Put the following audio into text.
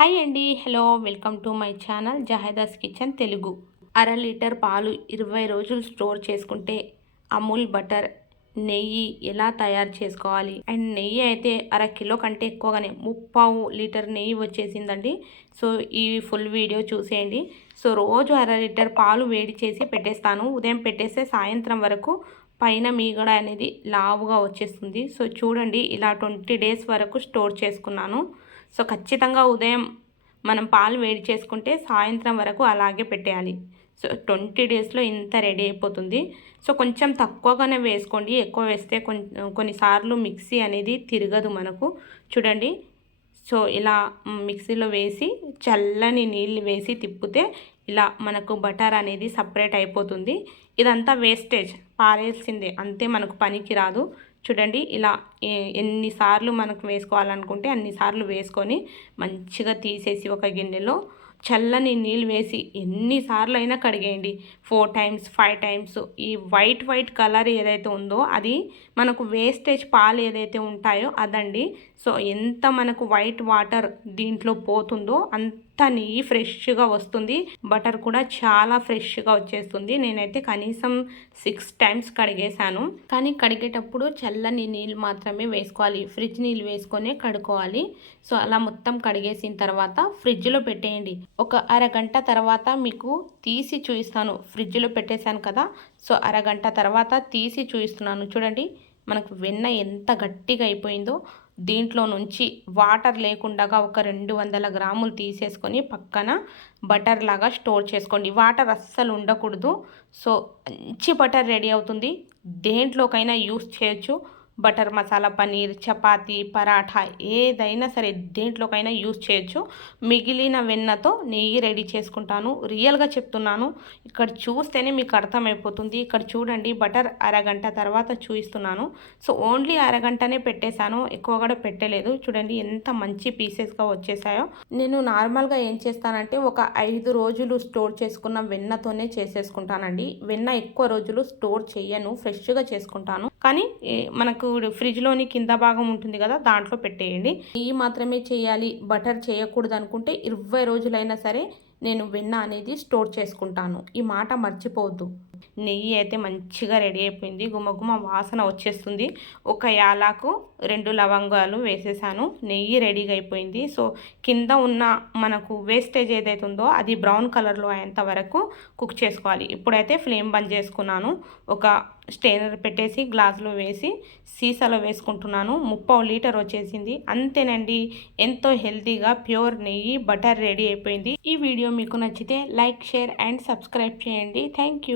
Hi అండి. Hello welcome to my channel Zaheda's kitchen Telugu. అర litre పాలు ఇరవై రోజులు స్టోర్ చేసుకుంటే అమూల్ బటర్ నెయ్యి ఎలా తయారు చేసుకోవాలి? అండ్ నెయ్యి అయితే అర కిలో కంటే ఎక్కువగానే ముప్పావు లీటర్ నెయ్యి వచ్చేసిందండి. సో ఈ ఫుల్ వీడియో చూసేయండి. సో రోజు అర లీటర్ పాలు వేడి చేసి పెట్టేస్తాను. ఉదయం పెట్టేస్తే సాయంత్రం వరకు పైన మీగడ అనేది లావుగా వచ్చేస్తుంది. సో చూడండి ఇలా ట్వంటీ డేస్ వరకు స్టోర్ చేసుకున్నాను. సో ఖచ్చితంగా ఉదయం మనం పాలు వేడి చేసుకుంటే సాయంత్రం వరకు అలాగే పెట్టేయాలి. సో ట్వంటీ డేస్లో ఇంత రెడీ అయిపోతుంది. సో కొంచెం తక్కువగానే వేసుకోండి. ఎక్కువ వేస్తే కొన్నిసార్లు మిక్సీ అనేది తిరగదు మనకు. చూడండి. సో ఇలా మిక్సీలో వేసి చల్లని నీళ్ళు వేసి తిప్పితే ఇలా మనకు బటర్ అనేది సపరేట్ అయిపోతుంది. ఇదంతా వేస్టేజ్. పారేసిందే. అంతే మనకు పనికి రాదు చూడండి ఇలా ఎన్నిసార్లు మనకు వేసుకోవాలనుకుంటే అన్నిసార్లు వేసుకొని మంచిగా తీసేసి ఒక గిన్నెలో చల్లని నీళ్ళు వేసి ఎన్నిసార్లు అయినా కడిగేయండి. Four times five times. ఈ వైట్ వైట్ కలర్ ఏదైతే ఉందో అది మనకు వేస్టేజ్ పాలు ఏదైతే ఉంటాయో అదండి. సో ఎంత మనకు వైట్ వాటర్ దీంట్లో పోతుందో అంత నెయ్యి ఫ్రెష్గా వస్తుంది. బటర్ కూడా చాలా ఫ్రెష్గా వచ్చేస్తుంది. నేనైతే కనీసం సిక్స్ టైమ్స్ కడిగేశాను. కానీ కడిగేటప్పుడు చల్లని నీళ్ళు మాత్రమే వేసుకోవాలి. ఫ్రిడ్జ్ నీళ్ళు వేసుకొని కడుక్కోవాలి. సో అలా మొత్తం కడిగేసిన తర్వాత ఫ్రిడ్జ్లో పెట్టేయండి. ఒక అరగంట తర్వాత మీకు తీసి చూపిస్తాను ఫ్రిడ్జ్లో పెట్టేశాను కదా సో అరగంట తర్వాత తీసి చూపిస్తున్నాను చూడండి మనకు వెన్న ఎంత గట్టిగా అయిపోయిందో. దీంట్లో నుంచి వాటర్ లేకుండా ఒక రెండు వందల గ్రాములు తీసేసుకొని పక్కన బటర్ లాగా స్టోర్ చేసుకోండి. వాటర్ అస్సలు ఉండకూడదు. సో మంచి బటర్ రెడీ అవుతుంది. దేంట్లోకైనా యూస్ చేయొచ్చు. బటర్ మసాలా పనీర్ చపాతి పరాఠా ఏదైనా సరే దేంట్లోకైనా యూజ్ చేయొచ్చు. మిగిలిన వెన్నతో నెయ్యి రెడీ చేసుకుంటాను. రియల్గా చెప్తున్నాను. ఇక్కడ చూస్తేనే మీకు అర్థమైపోతుంది. ఇక్కడ చూడండి బటర్ అరగంట తర్వాత చూపిస్తున్నాను సో ఓన్లీ అరగంటనే పెట్టేశాను. ఎక్కువ కూడా పెట్టలేదు. చూడండి ఎంత మంచి పీసెస్గా వచ్చేసాయో. నేను నార్మల్గా ఏం చేస్తానంటే ఒక ఐదు రోజులు స్టోర్ చేసుకున్న వెన్నతోనే చేసేసుకుంటానండి. వెన్న ఎక్కువ రోజులు స్టోర్ చేయను ఫ్రెష్గా చేసుకుంటాను. కానీ మనకు ఫ్రిడ్జ్లోని కింద భాగం ఉంటుంది కదా దాంట్లో పెట్టేయండి. నెయ్యి మాత్రమే చేయాలి బటర్ చేయకూడదు అనుకుంటే ఇరవై రోజులైనా సరే నేను వెన్న అనేది స్టోర్ చేసుకుంటాను. ఈ మాట మర్చిపోవద్దు. నెయ్యి అయితే మంచిగా రెడీ అయిపోయింది. గుమగుమ వాసన వచ్చేస్తుంది. ఒక యాలకు రెండు లవంగాలు వేసేసాను. నెయ్యి రెడీగా అయిపోయింది. సో కింద ఉన్న మనకు వేస్టేజ్ ఏదైతే ఉందో అది బ్రౌన్ కలర్లో అయ్యేంత వరకు కుక్ చేసుకోవాలి. ఇప్పుడైతే ఫ్లేమ్ బంద్ చేసుకున్నాను. ఒక స్టేనర్ పెట్టేసి గ్లాసులో వేసి సీసాలో వేసుకుంటున్నాను. ముప్పై లీటర్ వచ్చేసింది. అంతేనండి ఎంతో హెల్తీగా ప్యూర్ నెయ్యి బటర్ రెడీ అయిపోయింది. ఈ వీడియో మీకు నచ్చితే లైక్ షేర్ అండ్ సబ్స్క్రైబ్ చేయండి. థ్యాంక్